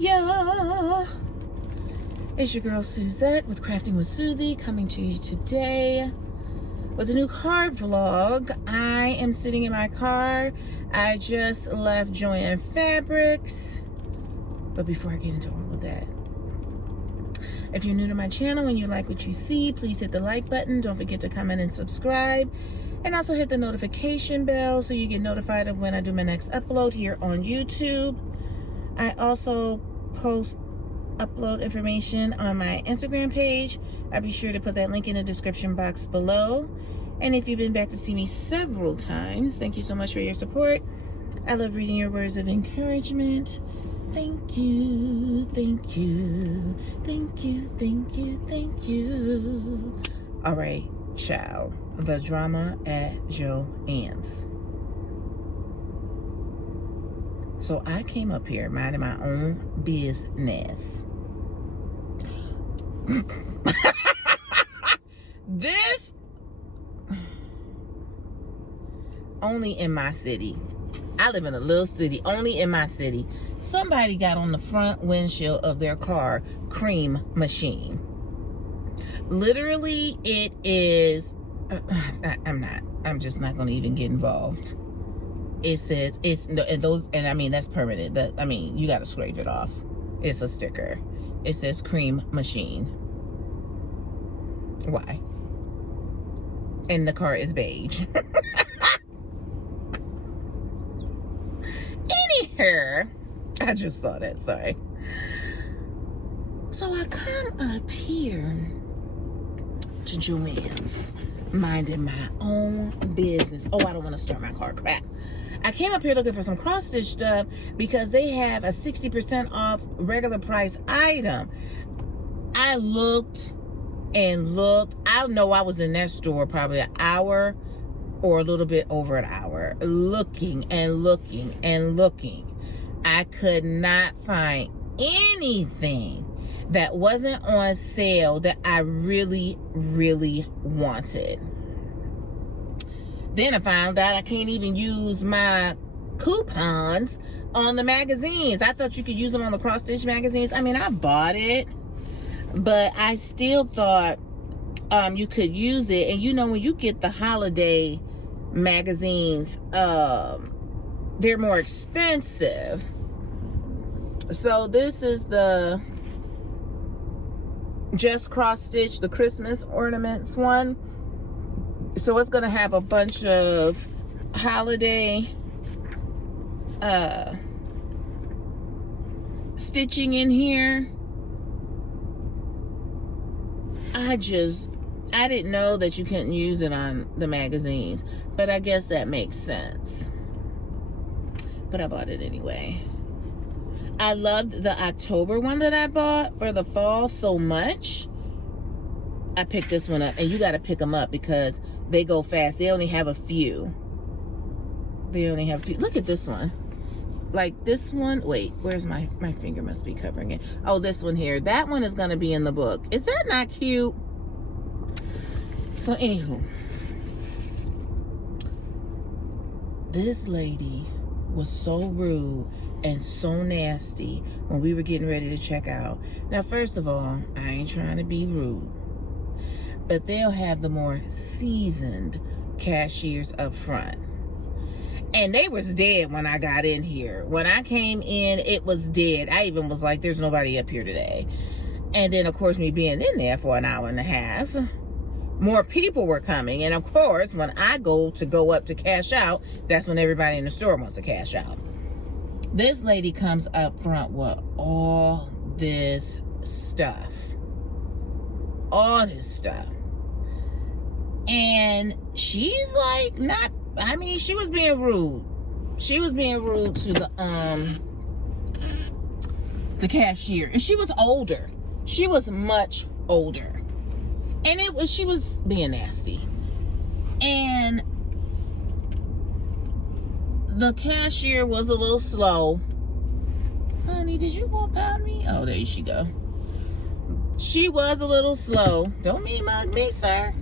y'all. It's your girl Suzette with Crafting with Susie, coming to you today with a new car vlog. I am sitting in my car. I just left Joann Fabrics. But before I get into all of that, if you're new to my channel and you like what you see, please hit the like button. Don't forget to comment and subscribe. And also hit the notification bell so you get notified of when I do my next upload here on YouTube. I also upload information on my Instagram page. I'll be sure to put that link in the description box below. And if you've been back to see me several times, thank you so much for your support. I love reading your words of encouragement. Thank you, thank you, thank you, thank you, thank you. All right, child. The drama at Joann's. So I came up here minding my own business. This only in my city. I live in a little city, only in my city. Somebody got on the front windshield of their car cream machine. Literally, it is. I'm just not going to even get involved. It says it's those, and I mean that's permanent. I mean you got to scrape it off. It's a sticker. It says cream machine. Why? And the car is beige. Anyhow, I just saw that. Sorry. So I come up here to Joann's, minding my own business. Oh, I don't want to start my car. Crap. I came up here looking for some cross stitch stuff because they have a 60% off regular price item. I looked and looked. I know I was in that store probably an hour or a little bit over an hour, looking and looking and looking. I could not find anything that wasn't on sale that I really, really wanted. Then I found out I can't even use my coupons on the magazines. I thought you could use them on the cross stitch magazines. I mean, I bought it, but I still thought you could use it. And you know, when you get the holiday magazines, they're more expensive. So this is the Just Cross Stitch, the Christmas ornaments one. So it's gonna have a bunch of holiday stitching in here. I didn't know that you couldn't use it on the magazines, but I guess that makes sense. But I bought it anyway. I loved the October one that I bought for the fall so much. I picked this one up, and you got to pick them up because they go fast. They only have a few. Look at this one. Like this one. Wait, where's my finger must be covering it. Oh, this one here. That one is going to be in the book. Is that not cute? So anywho, this lady was so rude and so nasty when we were getting ready to check out. Now, first of all, I ain't trying to be rude, but they'll have the more seasoned cashiers up front. And they was dead when I got in here. When I came in, it was dead. I even was like, there's nobody up here today. And then, of course, me being in there for an hour and a half, more people were coming. And, of course, when I go up to cash out, that's when everybody in the store wants to cash out. This lady comes up front with all this stuff. All this stuff. And she's like she was being rude. She was being rude to the cashier. And she was older. She was much older. And she was being nasty. And the cashier was a little slow. Honey, did you walk by me? Oh, there she go. She was a little slow. Don't mean mug me, sir.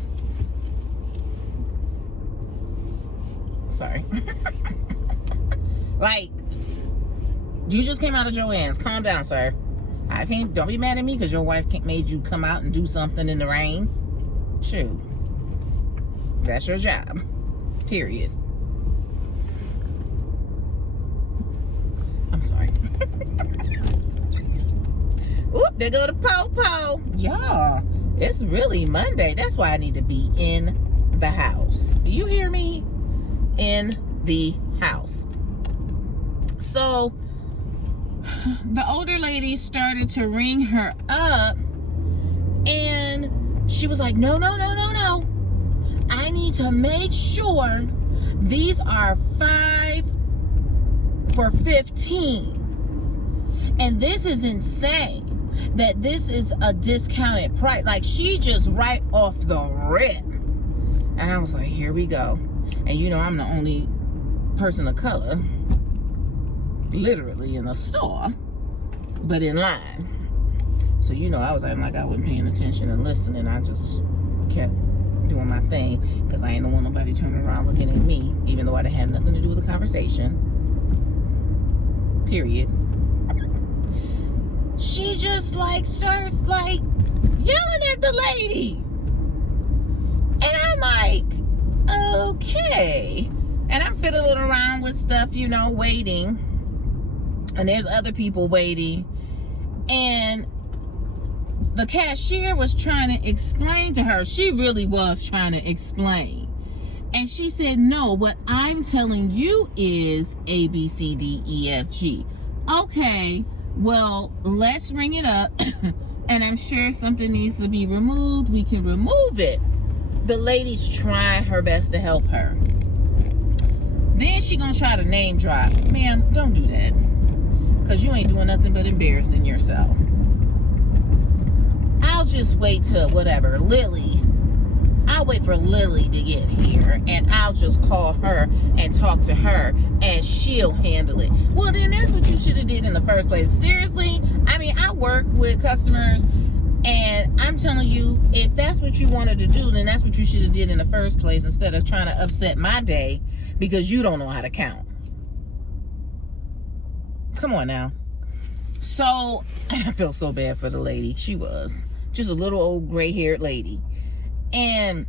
Sorry. Like, You just came out of Joanne's. Calm down, sir. Don't be mad at me because your wife made you come out and do something in the rain. Shoot. That's your job. Period. I'm sorry. Oop, there go the po-po. Y'all, it's really Monday. That's why I need to be in the house. You hear me? In the house. So, the older lady started to ring her up, and she was like, no. I need to make sure these are 5 for $15. And this is insane that this is a discounted price. Like, she just right off the rip. And I was like, here we go. And you know, I'm the only person of color literally in the store, but in line. So, you know, I was acting like I wasn't paying attention and listening. I just kept doing my thing because I ain't want nobody turning around looking at me, even though I had nothing to do with the conversation. Period. She just like starts like yelling at the lady. And I'm like, okay. And I'm fiddling around with stuff, you know, waiting. And there's other people waiting. And the cashier was trying to explain to her. She really was trying to explain. And she said, no, what I'm telling you is A, B, C, D, E, F, G. Okay, well, let's ring it up. And I'm sure if something needs to be removed, we can remove it. The lady's trying her best to help her. Then she gonna try to name drop. Ma'am, don't do that. Because you ain't doing nothing but embarrassing yourself. I'll just wait till whatever, I'll wait for Lily to get here, and I'll just call her and talk to her, and she'll handle it. Well, then that's what you should have did in the first place. Seriously, I mean, I work with customers, and I'm telling you, if that's what you wanted to do, then that's what you should have did in the first place instead of trying to upset my day because you don't know how to count. Come on now. So, I feel so bad for the lady. She was just a little old gray-haired lady. And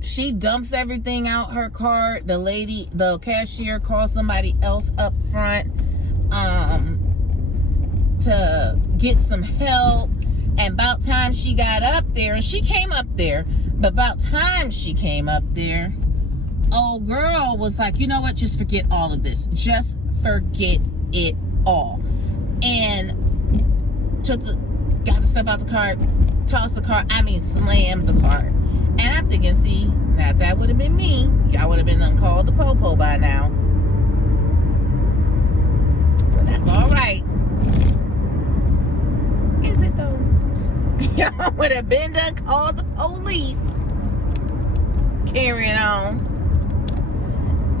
she dumps everything out her cart. The cashier calls somebody else up front to get some help. And about time she got up there, and she came up there, but about time she came up there, old girl was like, you know what, just forget all of this. Just forget it all. And got the stuff out the cart, tossed the cart, slammed the cart. And I'm thinking, see, now if that would have been me, y'all would have been called the po-po by now. But that's all right. Is it though? Y'all would have been done called the police. Carrying on.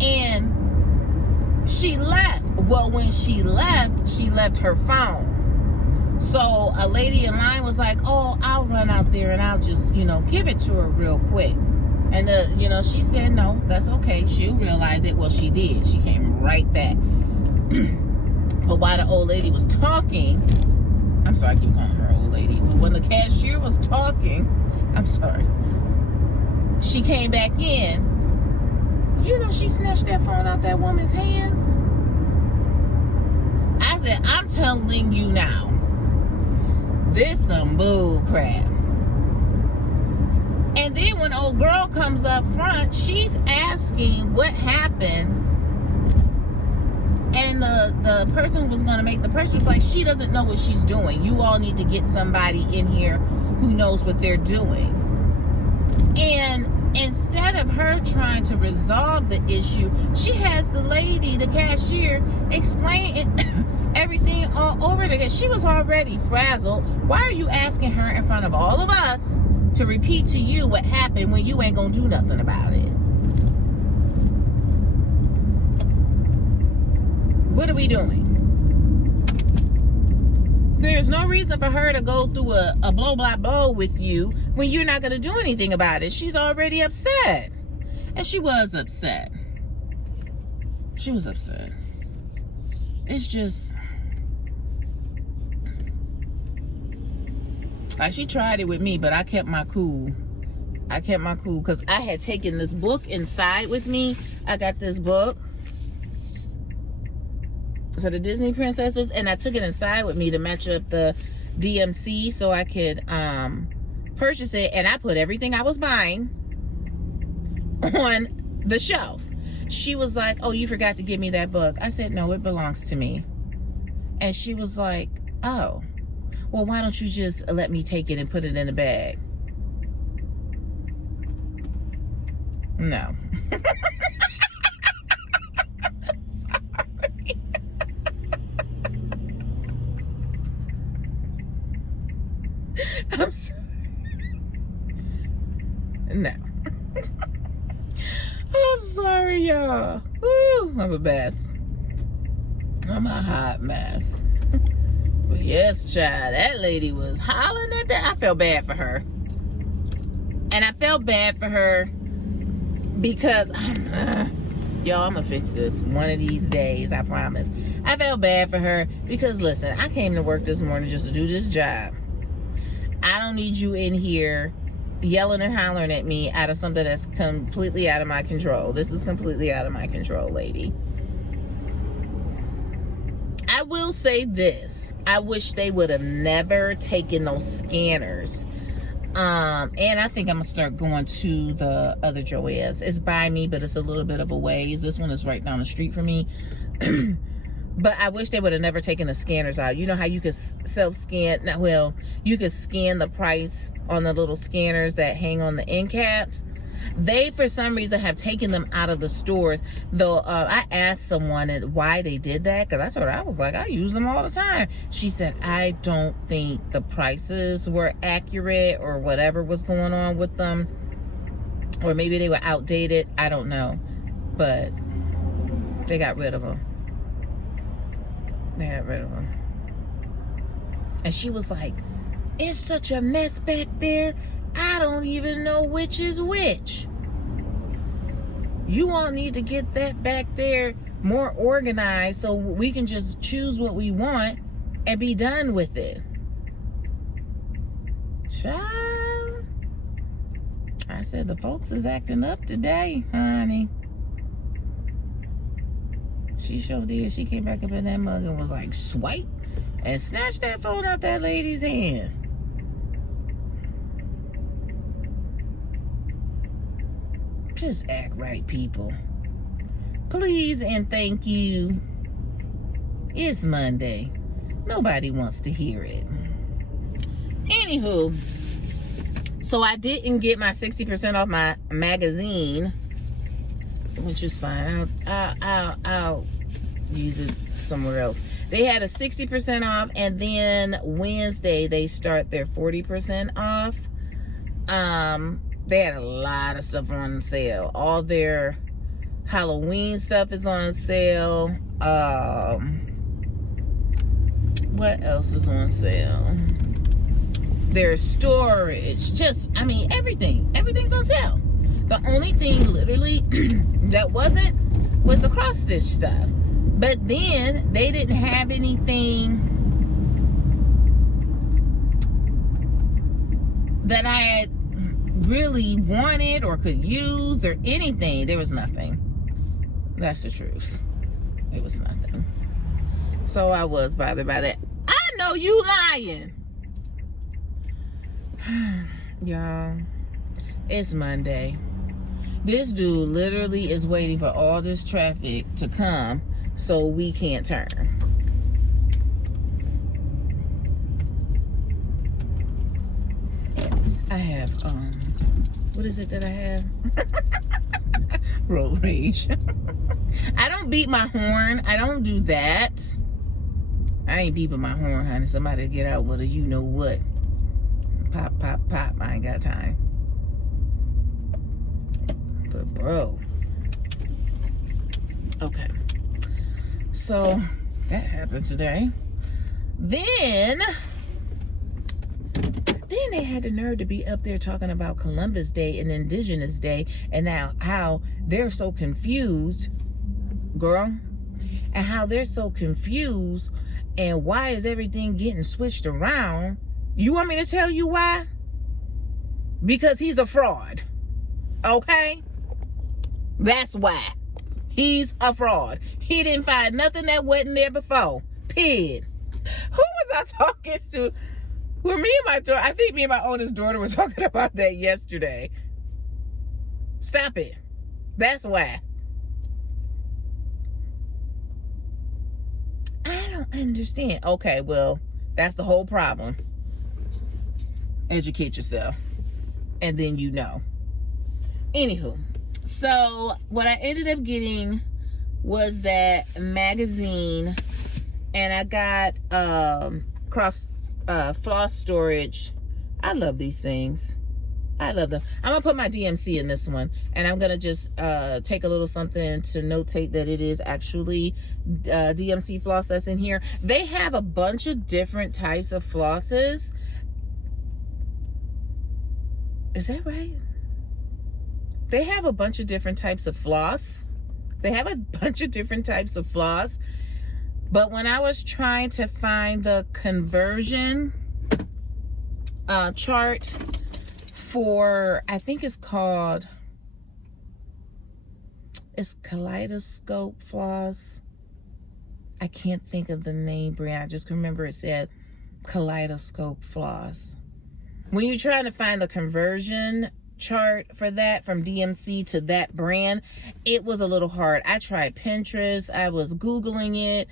And she left. Well, when she left her phone. So a lady in line was like, oh, I'll run out there and I'll just, give it to her real quick. And she said, no, that's okay. She'll realize it. Well, she did. She came right back. But while the old lady was talking, I'm sorry, I keep calling her old lady. But when the cashier was talking, I'm sorry, she came back in. She snatched that phone out that woman's hands. I said, I'm telling you now. This some bull crap. And then when old girl comes up front, she's asking what happened. And the person who was going to make the purchase was like, she doesn't know what she's doing. You all need to get somebody in here who knows what they're doing. And instead of her trying to resolve the issue, she has the lady, the cashier, explain it. Everything all over again. She was already frazzled. Why are you asking her in front of all of us to repeat to you what happened when you ain't gonna do nothing about it? What are we doing? There's no reason for her to go through a blow blah blow with you when you're not gonna do anything about it. She's already upset. And she was upset. She was upset. it's just, she tried it with me, but I kept my cool. Because I had taken this book inside with me. I got this book for the Disney princesses, and I took it inside with me to match up the DMC so I could purchase it. And I put everything I was buying on the shelf. She was like, oh, you forgot to give me that book. I said, no, it belongs to me. And she was like, oh, well, why don't you just let me take it and put it in a bag? No. Sorry. I'm sorry. No. I'm sorry, y'all. Woo, I'm a mess. I'm a hot mess. But yes, child, that lady was hollering at that. I felt bad for her. And I felt bad for her because y'all, I'm gonna fix this one of these days, I promise. I felt bad for her because, listen, I came to work this morning just to do this job. I don't need you in here yelling and hollering at me out of something that's completely out of my control. This is completely out of my control, lady. I will say this. I wish they would have never taken those scanners. And I think I'm gonna start going to the other Joann's. It's by me, but it's a little bit of a ways. This one is right down the street from me. But I wish they would have never taken the scanners out. You know how you could self-scan? Well, you could scan the price on the little scanners that hang on the end caps. They, for some reason, have taken them out of the stores. Though I asked someone why they did that, because I told her, I was like, I use them all the time. She said, I don't think the prices were accurate or whatever was going on with them. Or maybe they were outdated. I don't know. But they got rid of them. They got rid of them. And she was like, it's such a mess back there. I don't even know which is which. You all need to get that back there more organized so we can just choose what we want and be done with it. Child, I said the folks is acting up today, honey. She sure did. She came back up in that mug and was like, swipe, and snatched that phone out that lady's hand. Just act right, people. Please and thank you. It's Monday. Nobody wants to hear it. Anywho, so I didn't get my 60% off my magazine, which is fine. I'll use it somewhere else. They had a 60% off, and then Wednesday they start their 40% off. They had a lot of stuff on sale. All their Halloween stuff is on sale. What else is on sale? Their storage. Just, I mean, everything. Everything's on sale. The only thing, literally, that wasn't was the cross-stitch stuff. But then, they didn't have anything that I had really wanted or could use or anything. There was nothing. That's the truth. It was nothing. So I was bothered by that. I know you lying. Y'all, it's Monday. This dude literally is waiting for all this traffic to come so we can't turn. I have, what is it that I have? Road rage. I don't beat my horn. I don't do that. I ain't beeping my horn, honey. Somebody get out with a you know what. Pop, pop, pop. I ain't got time. But bro. Okay. So that happened today. Then they had the nerve to be up there talking about Columbus Day and Indigenous Day and now how they're so confused, girl. and how they're so confused and why is everything getting switched around. You want me to tell you why? Because he's a fraud. Okay? That's why. He's a fraud. He didn't find nothing that wasn't there before. Period. Who was I talking to? Well, me and my daughter, I think me and my oldest daughter were talking about that yesterday. Stop it. That's why. I don't understand. Okay, well, that's the whole problem. Educate yourself. And then you know. Anywho, so what I ended up getting was that magazine, and I got floss storage. I love these things. I love them. I'm gonna put my DMC in this one, and I'm gonna just take a little something to notate that it is actually DMC floss that's in here. They have a bunch of different types of flosses. Is that right? They have a bunch of different types of floss. They have a bunch of different types of floss. But when I was trying to find the conversion chart for, I think it's called, it's Kaleidoscope Floss. I can't think of the name brand. I just remember it said Kaleidoscope Floss. When you're trying to find the conversion chart for that from DMC to that brand, it was a little hard. I tried Pinterest. I was Googling it.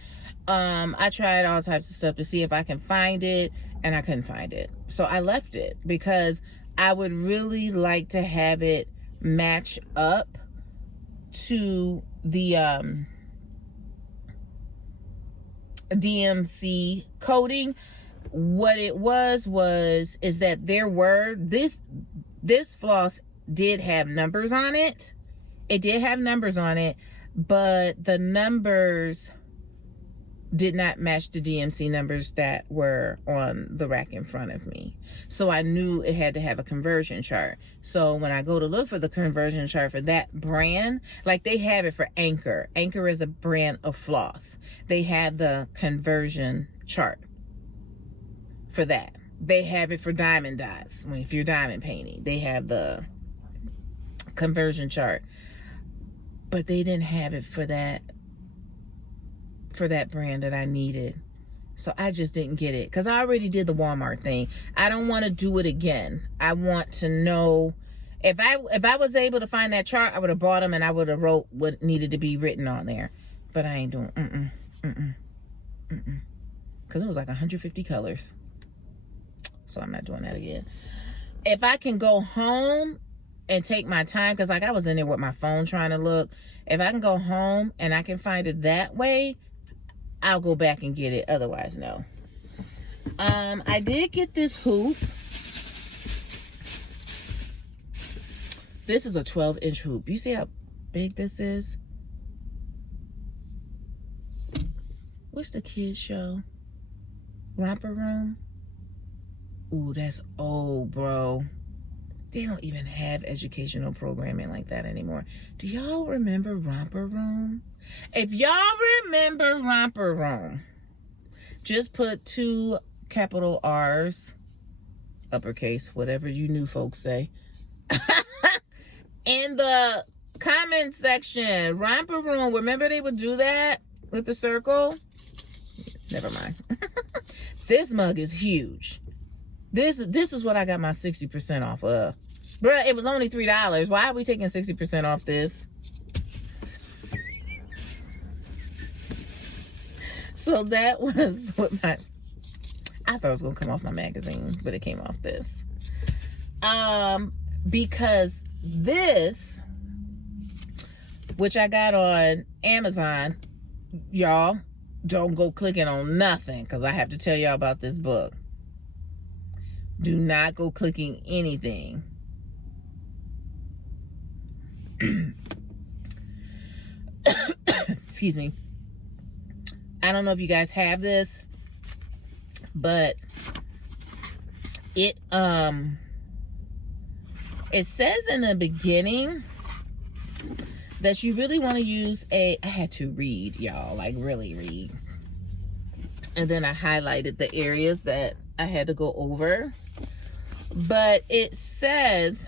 I tried all types of stuff to see if I can find it, and I couldn't find it. So I left it because I would really like to have it match up to the DMC coding. What it is that there were, this floss did have numbers on it. It did have numbers on it, but the numbers did not match the DMC numbers that were on the rack in front of me. So I knew it had to have a conversion chart. So when I go to look for the conversion chart for that brand, like they have it for Anchor. Anchor is a brand of floss. They have the conversion chart for that. They have it for diamond dots. If you're diamond painting, they have the conversion chart. But they didn't have it for that brand that I needed. So I just didn't get it because I already did the Walmart thing. I don't want to do it again. I want to know if I was able to find that chart, I would have bought them and I would have wrote what needed to be written on there. But I ain't doing because it was like 150 colors. So I'm not doing that again. If I can go home and take my time, because like I was in there with my phone trying to look. If I can go home and I can find it that way, I'll go back and get it. Otherwise, no. I did get this hoop. This is a 12-inch hoop. You see how big this is? What's the kids show? Romper Room? Ooh, that's old, bro. They don't even have educational programming like that anymore. Do y'all remember Romper Room? If y'all remember Romper Room, just put 2 capital R's, uppercase, whatever you new folks say, in the comment section. Romper Room, remember they would do that with the circle? Never mind. This mug is huge. This is what I got my 60% off of. Bruh, it was only $3. Why are we taking 60% off this? So that was what I thought it was going to come off my magazine, but it came off this. Because this, which I got on Amazon, y'all, don't go clicking on nothing because I have to tell y'all about this book. Do not go clicking anything. Excuse me. I don't know if you guys have this, but it says in the beginning that you really want to use I had to read, y'all, like really read. And then I highlighted the areas that I had to go over. But it says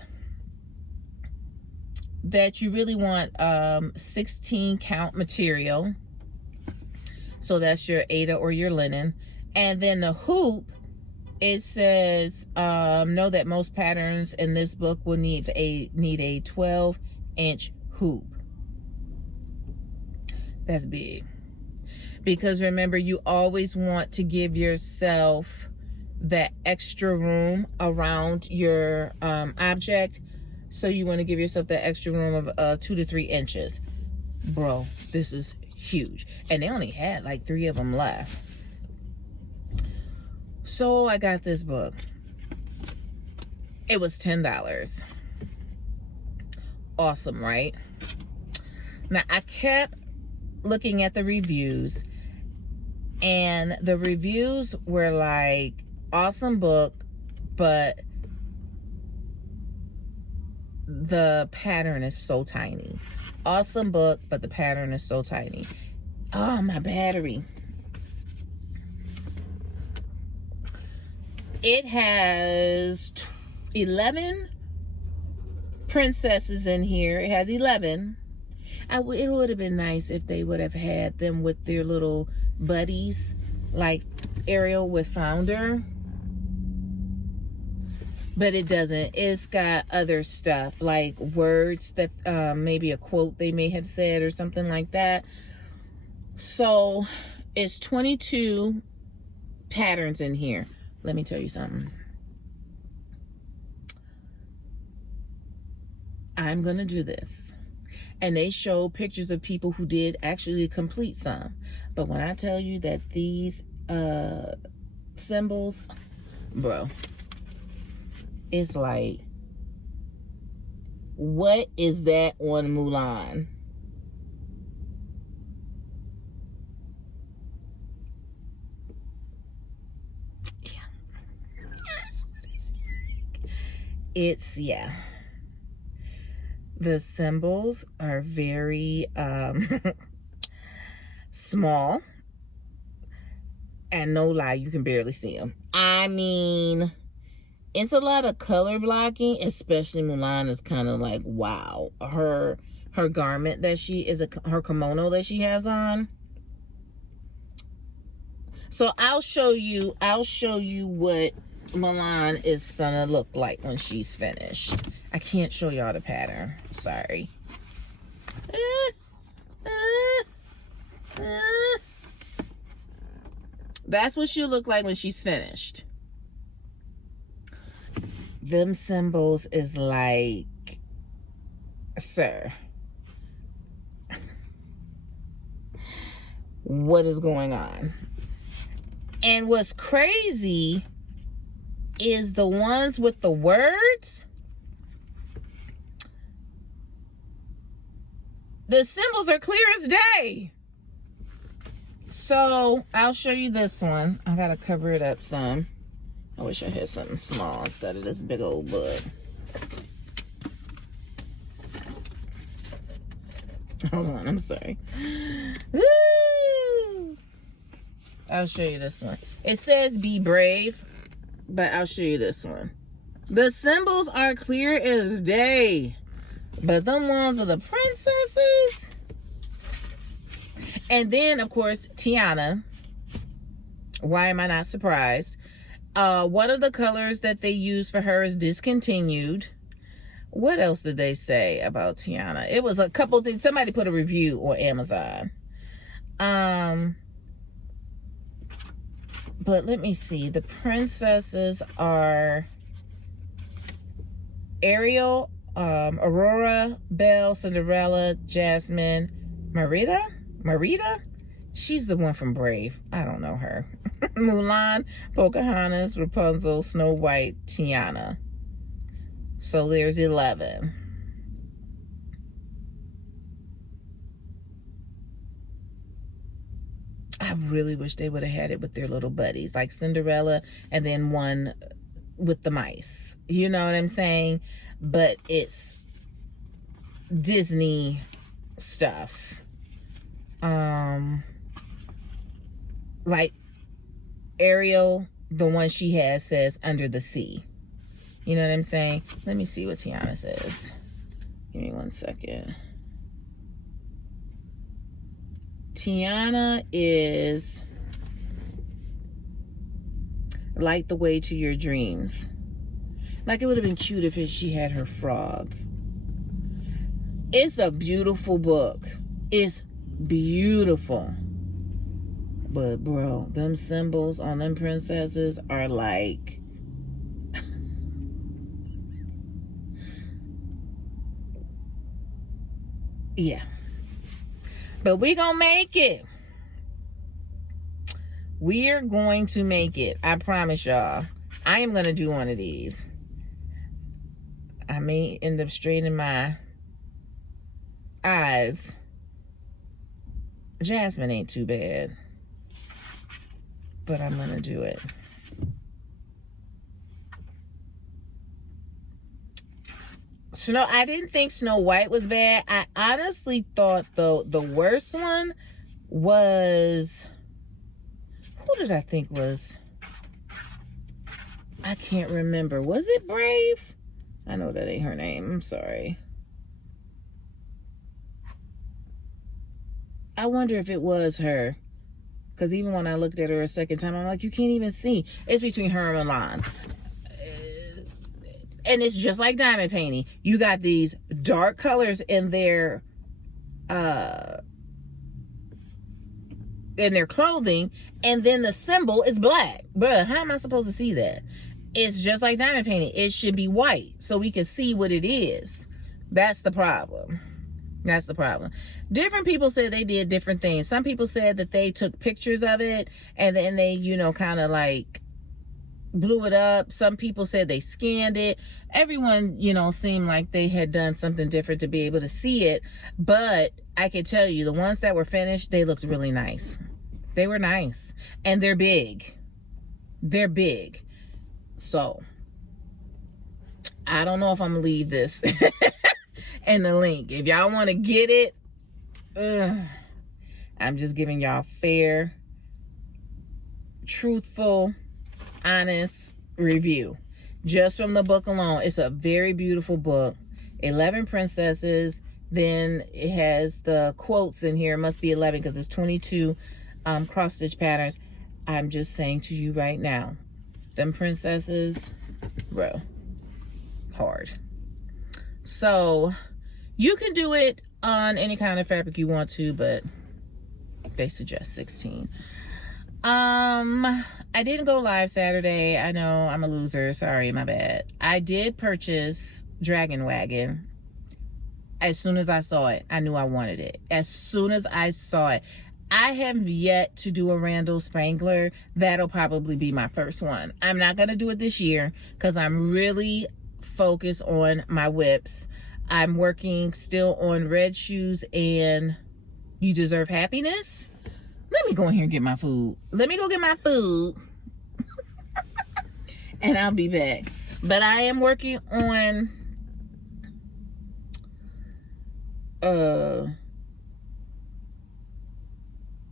that you really want 16 count material. So that's your Aida or your linen. And then the hoop, it says, know that most patterns in this book will need a 12-inch hoop. That's big. Because remember, you always want to give yourself that extra room around your object. So you want to give yourself that extra room of 2 to 3 inches. Bro, this is huge. And they only had like 3 of them left. So I got this book. It was $10. Awesome, right? Now I kept looking at the reviews, and the reviews were like, awesome book, but the pattern is so tiny. Awesome book, but the pattern is so tiny. Oh, my battery. It has 11 princesses in here. It has 11. It would have been nice if they would have had them with their little buddies, like Ariel with Flounder. But it doesn't. It's got other stuff, like words that maybe a quote they may have said or something like that. So it's 22 patterns in here. Let me tell you something. I'm going to do this. And they show pictures of people who did actually complete some. But when I tell you that these symbols, bro, it's like, what is that on Mulan? Yeah. That's what it's like. It's, yeah. The symbols are very small. And no lie, you can barely see them. I mean, it's a lot of color blocking, especially Mulan is kind of like, wow. Her garment that she is, her kimono that she has on. So I'll show you what Mulan is gonna look like when she's finished. I can't show y'all the pattern. Sorry. That's what she'll look like when she's finished. Them symbols is like, sir, what is going on? And what's crazy is the ones with the words. The symbols are clear as day. So I'll show you this one. I gotta cover it up some. I wish I had something small instead of this big old bud. Hold on, I'm sorry. Woo! I'll show you this one. It says be brave, but I'll show you this one. The symbols are clear as day, but them ones are the princesses. And then, of course, Tiana. Why am I not surprised? One of the colors that they use for her is discontinued. What else did they say about Tiana? It was a couple things. Somebody put a review on Amazon. But let me see. The princesses are Ariel, Aurora, Belle, Cinderella, Jasmine, Merida? She's the one from Brave. I don't know her. Mulan, Pocahontas, Rapunzel, Snow White, Tiana. So there's 11. I really wish they would have had it with their little buddies, like Cinderella, and then one with the mice. You know what I'm saying? But it's Disney stuff. Like Ariel, the one she has says Under the Sea. You know what I'm saying? Let me see what Tiana says. Give me 1 second. Tiana is Light the Way to Your Dreams. Like, it would have been cute if she had her frog. It's a beautiful book. It's beautiful. But, bro, them symbols on them princesses are like... yeah. But we gonna make it. We're going to make it. I promise y'all. I am gonna do one of these. I may end up straightening my eyes. Jasmine ain't too bad. But I'm gonna do it. I didn't think Snow White was bad. I honestly thought the worst one was, who did I think was, I can't remember. Was it Brave? I know that ain't her name. I'm sorry. I wonder if it was her. Because even when I looked at her a second time, I'm like, you can't even see. It's between her and Milan. And it's just like diamond painting. You got these dark colors in their clothing, and then the symbol is black. Bruh, how am I supposed to see that? It's just like diamond painting. It should be white so we can see what it is. That's the problem. That's the problem. Different people said they did different things. Some people said that they took pictures of it and then they, you know, kind of like blew it up. Some people said they scanned it. Everyone, you know, seemed like they had done something different to be able to see it. But I can tell you, the ones that were finished, they looked really nice. They were nice. And they're big. They're big. So, I don't know if I'm going to leave this in the link. If y'all want to get it, I'm just giving y'all fair, truthful, honest review. Just from the book alone. It's a very beautiful book. 11 princesses. Then it has the quotes in here. It must be 11 because it's 22 cross-stitch patterns. I'm just saying to you right now, them princesses, bro, hard. So you can do it on any kind of fabric you want to, but they suggest 16. I didn't go live Saturday. I know I'm a loser. Sorry, my bad. I did purchase Dragon Wagon. As soon as I saw it, I knew I wanted it. As soon as I saw it. I have yet to do a Randall Spangler. That'll probably be my first one. I'm not going to do it this year because I'm really focused on my whips. I'm working still on Red Shoes and You Deserve Happiness. Let me go in here and get my food. Let me go get my food. And I'll be back. But I am working on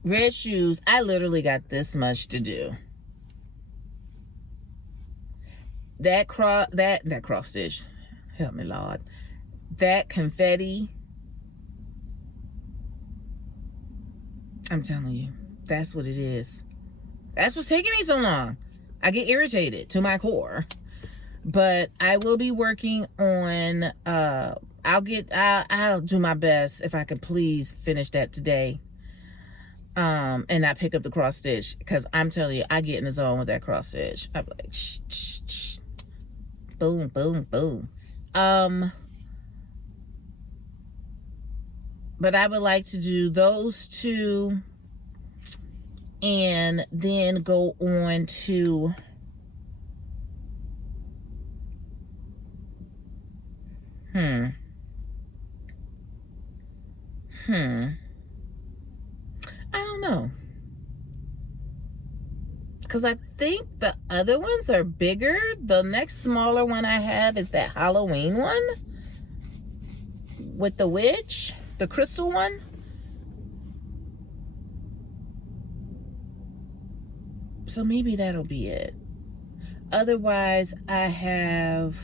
Red Shoes. I literally got this much to do. That cross stitch. Help me, Lord. That confetti. I'm telling you, that's what it is. That's what's taking me so long. I get irritated to my core. But I will be working on, I'll do my best if I could please finish that today. And not pick up the cross stitch. Because I'm telling you, I get in the zone with that cross stitch. I'm like, shh, shh, shh. Boom, boom, boom. But I would like to do those two and then go on to I don't know. Because I think the other ones are bigger. The next smaller one I have is that Halloween one with the witch. the crystal one. So maybe that'll be it. Otherwise, I have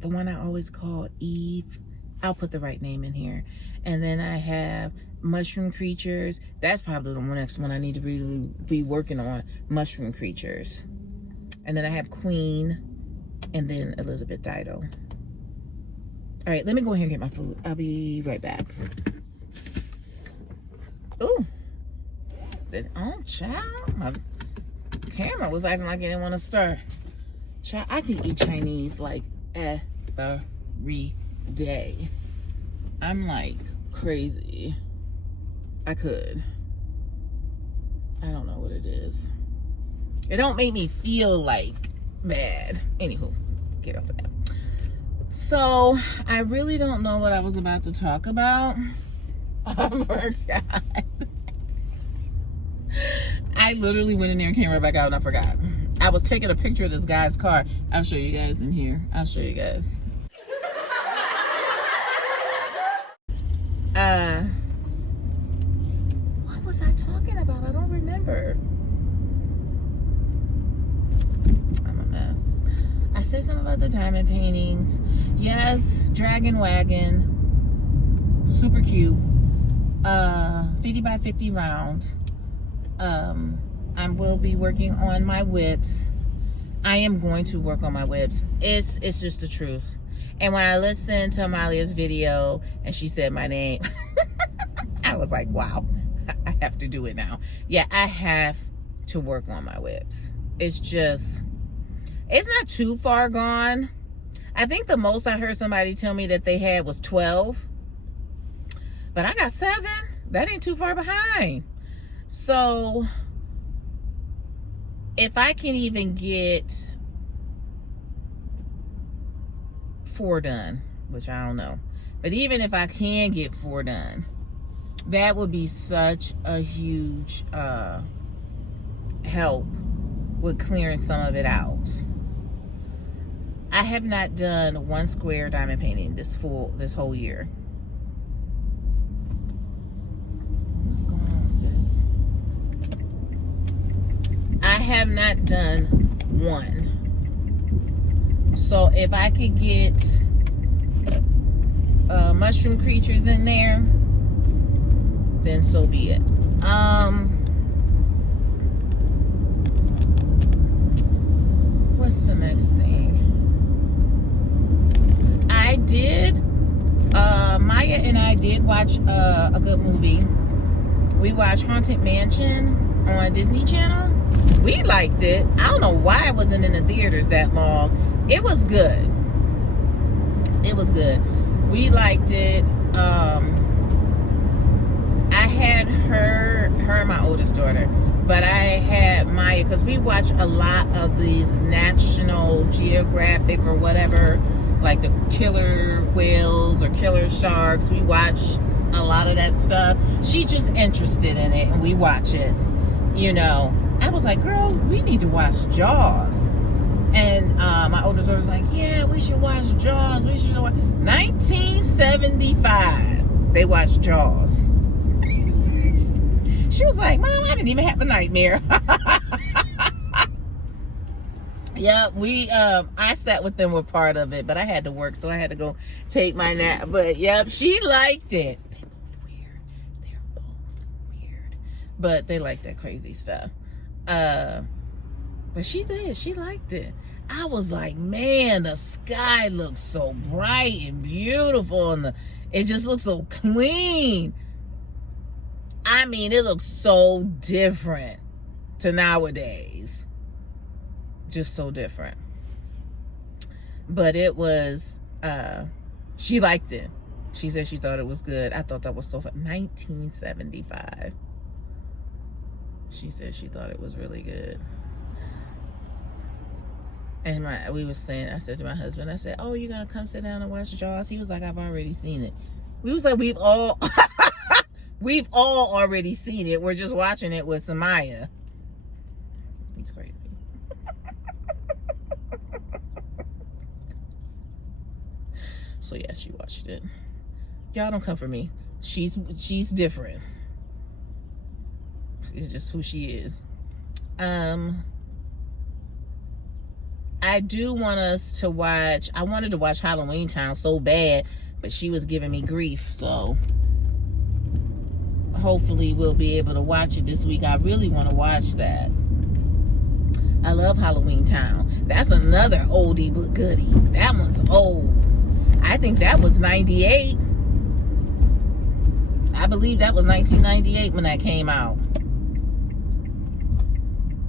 the one I always call Eve. I'll put the right name in here. And then I have Mushroom Creatures. That's probably the next one I need to be working on. Mushroom Creatures. And then I have Queen. And then Elizabeth Dido. All right, let me go ahead and get my food. I'll be right back. Ooh. Oh, child. My camera was acting like it didn't want to start. Child, I can eat Chinese like every day. I'm like crazy. I could. I don't know what it is. It don't make me feel like bad. Anywho, get off of that. So, I really don't know what I was about to talk about. I forgot. I literally went in there and came right back out and I forgot. I was taking a picture of this guy's car. I'll show you guys in here. I'll show you guys. What was I talking about? I don't remember. I'm a mess. I said something about the diamond paintings. Yes, Dragon Wagon. Super cute. 50 by 50 round. I will be working on my whips. I am going to work on my whips. It's just the truth. And when I listened to Amalia's video and she said my name, I was like, wow, I have to do it now. Yeah, I have to work on my whips. It's not too far gone. I think the most I heard somebody tell me that they had was 12. But I got 7. That ain't too far behind. So if I can even get 4 done, which I don't know, but even if I can get 4 done, that would be such a huge help with clearing some of it out. I have not done 1 square diamond painting this whole year. What's going on, sis? I have not done 1. So if I could get Mushroom Creatures in there, then so be it. What's the next thing? I did, Maya and I did watch a good movie. We watched Haunted Mansion on Disney Channel. We liked it. I don't know why it wasn't in the theaters that long. It was good. It was good. We liked it. I had her and my oldest daughter, but I had Maya, because we watch a lot of these National Geographic or whatever, like the killer whales or killer sharks. We watch a lot of that stuff. She's just interested in it and we watch it, you know. I was like, girl, we need to watch Jaws. And my oldest daughter was like, yeah, we should watch Jaws. We should watch 1975. They watched Jaws. She was like, Mom, I didn't even have a nightmare. Yeah, I sat with them with part of it, but I had to work, so I had to go take my nap. But yep, she liked it. They're both weird. They're both weird. But they like that crazy stuff. But she did. She liked it. I was like, man, the sky looks so bright and beautiful, and it just looks so clean. I mean, it looks so different to nowadays. Just so different. But it was, she liked it. She said she thought it was good. I thought that was so fun. 1975. She said she thought it was really good. And we were saying, I said to my husband, I said, oh, you're going to come sit down and watch Jaws? He was like, I've already seen it. We was like, we've all already seen it. We're just watching it with Samaya. It's crazy. So yeah, she watched it. Y'all don't come for me. She's different. It's just who she is. I do want us to watch, I wanted to watch Halloween Town so bad, but she was giving me grief, so hopefully we'll be able to watch it this week. I really want to watch that. I love Halloween Town. That's another oldie but goodie. That one's old. I think that was 98. I believe that was 1998 when that came out.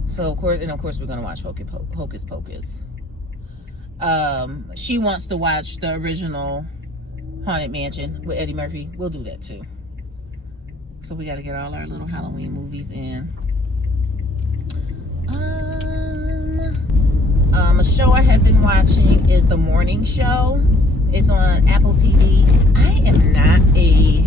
So of course we're gonna watch Hocus Pocus. She wants to watch the original Haunted Mansion with Eddie Murphy. We'll do that too. So we got to get all our little Halloween movies in. A show I have been watching is The Morning Show. It's on Apple TV. I am not a...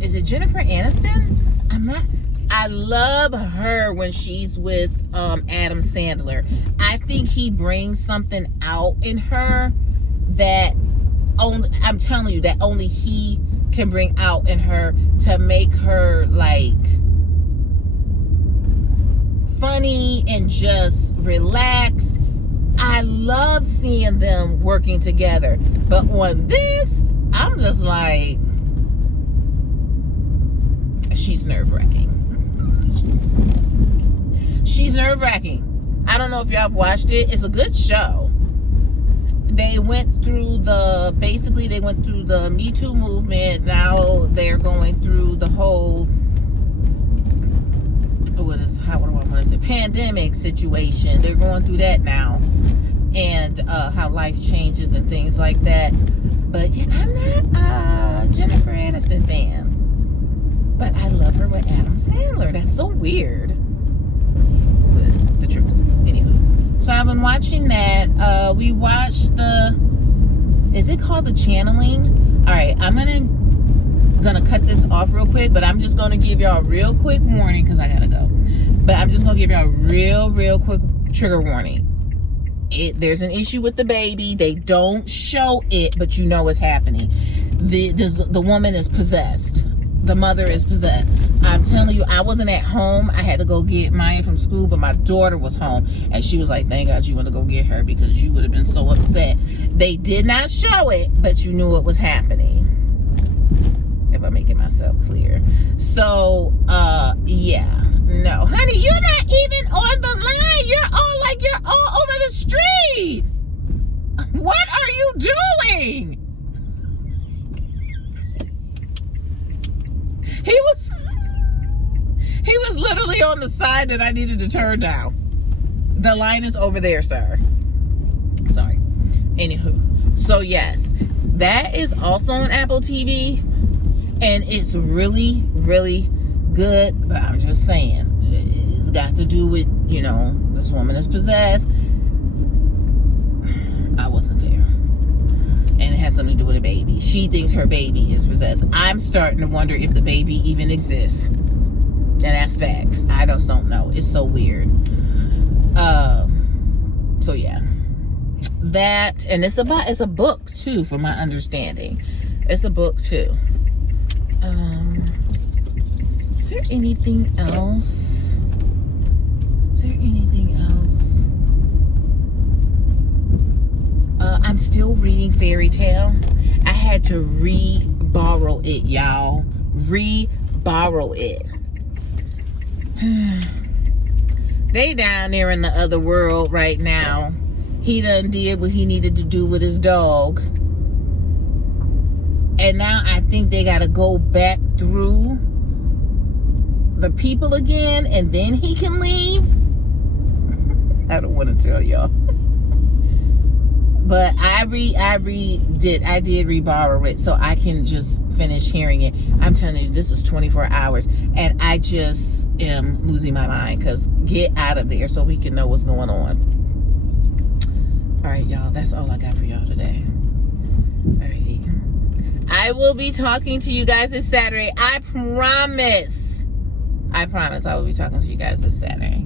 Is it Jennifer Aniston? I'm not... I love her when she's with Adam Sandler. I think he brings something out in her that I'm telling you, that only he can bring out in her to make her like funny and just relax. I love seeing them working together. But on this, I'm just like, she's nerve-wracking. She's nerve-wracking. I don't know if y'all have watched it. It's a good show. They went through the Me Too movement. Now they're going through the whole pandemic situation. They're going through that now, and how life changes and things like that. But yeah, I'm not a Jennifer Aniston fan. But I love her with Adam Sandler. That's so weird. But the truth. Anywho. So I've been watching that. We watched is it called The Channeling? Alright, I'm gonna cut this off real quick, but I'm just gonna give y'all a real quick warning because I gotta go. But I'm just gonna give y'all a real quick trigger warning. There's an issue with the baby. They don't show it, but you know it's happening. The woman is possessed. The mother is possessed. I'm telling you, I wasn't at home. I had to go get Maya from school, but my daughter was home. And she was like, thank God you went to go get her because you would have been so upset. They did not show it, but you knew it was happening. If I'm making myself clear. So, yeah. No. Honey, you're not even on the line. You're all over the street. What are you doing? He was literally on the side that I needed to turn down. The line is over there, sir. Sorry. Anywho. So yes, that is also on Apple TV. And it's really, really good. But I'm just saying, it's got to do with, this woman is possessed. I wasn't there. And it has something to do with a baby. She thinks her baby is possessed. I'm starting to wonder if the baby even exists. And that's facts. I just don't know. It's so weird. So yeah. That, and it's a book too, from my understanding. It's a book too. Is there anything else? I'm still reading Fairy Tale. I had to re-borrow it, y'all. Re-borrow it. They down there in the other world right now. He done did what he needed to do with his dog. And now I think they gotta go back through the people again, and then he can leave. I don't want to tell y'all. But I did re-borrow it so I can just finish hearing it. I'm telling you, this is 24 hours. And I just am losing my mind because get out of there so we can know what's going on. All right, y'all. That's all I got for y'all today. All righty. I will be talking to you guys this Saturday. I promise I will be talking to you guys this Saturday.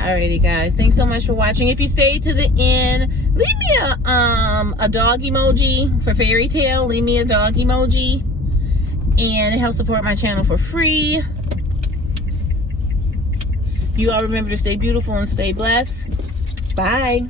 Alrighty, guys. Thanks so much for watching. If you stayed to the end, leave me a dog emoji for Fairy Tale. Leave me a dog emoji. And it helps support my channel for free. You all remember to stay beautiful and stay blessed. Bye.